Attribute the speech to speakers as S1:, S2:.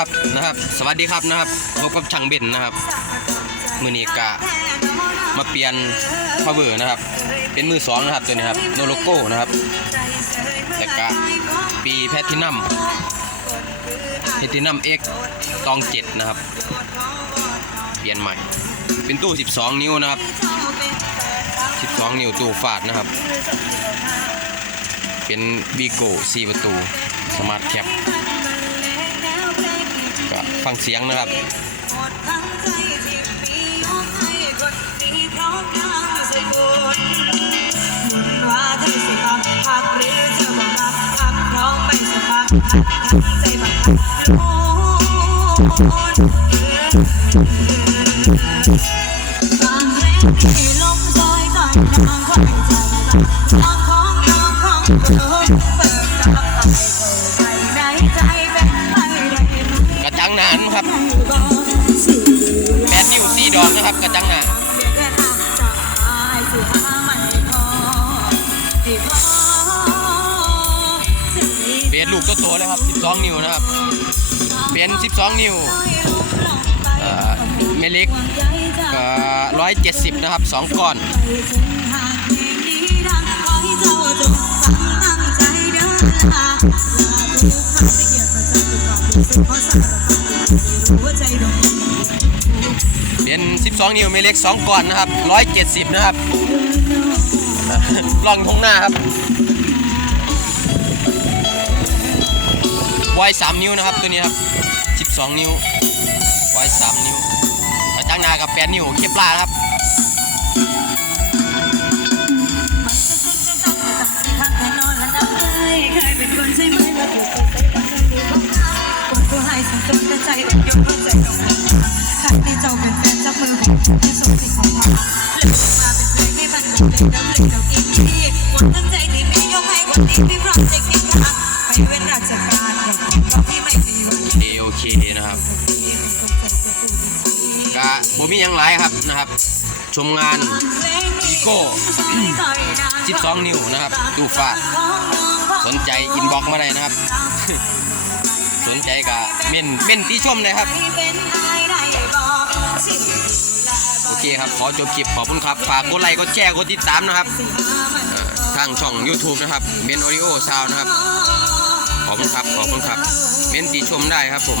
S1: ครับนะครับ สวัสดีครับนะครับพบกับช่างเบนนะครับ มือนีกะมาเปลี่ยนพาวเวอร์นะครับ เป็นมือสองนะครับตัวนี้ครับโนโลโก้นะครับแต่กะปีแพทินัมแพทินัมเอ็กตองเจ็ดนะครับ เปลี่ยนใหม่ เป็นตู้ 12 นิ้วนะครับ 12 นิ้วตู้ฟาดนะครับ เป็นวีโก้4ประตู สมาร์ทแคป ฟังเสียงนะครับ
S2: ว่ เบสลู
S1: กโตเลยครับ 12 นิ้วนะครับ เป็น 12 นิ้วเอ่อเมล็กก็170นะครับ2ก้อนเป็น12นิ้วเมล็ก2ก้อนนะครับ170นะครับลองทงหน้าครับ ไว3นิ้วนะครับตัวนี้ครับ12นิ้วไว3นิ้วกระจังนากับ8นิ้วเคปลาครับ
S2: ใจอกยกใจดงขันที่เจ้าเป็นแฟนเจ้ามือผมที่สุดที่ของเราเลือกมาเป็นเพลงให้มันเหมือนเดิมเดิมเดิมอีกทีหมดทั้งใจที่มียกให้คนที่พี่พร้อมจคิดว่าไปเว้นราชก
S1: โอเคโอเคนะครับกะบ่มีหยังหลายครับนะครับ ชมงานอีโก้ 12 นิ้วนะครับตู้ฟ้าสนใจอินบ็อกมาได้นะครับ สนใจกะเม่นเม่นตีชมเลยครับ โอเคครับ ขอจบคลิปขอบคุณครับ ฝากกดไลค์กดแชร์กดติดตามนะครับเอ่อทางช่อง YouTube นะครับเมนออดิโอซาวนะครับ ครับขอบคุณครับเม้นตีชมได้ครับผม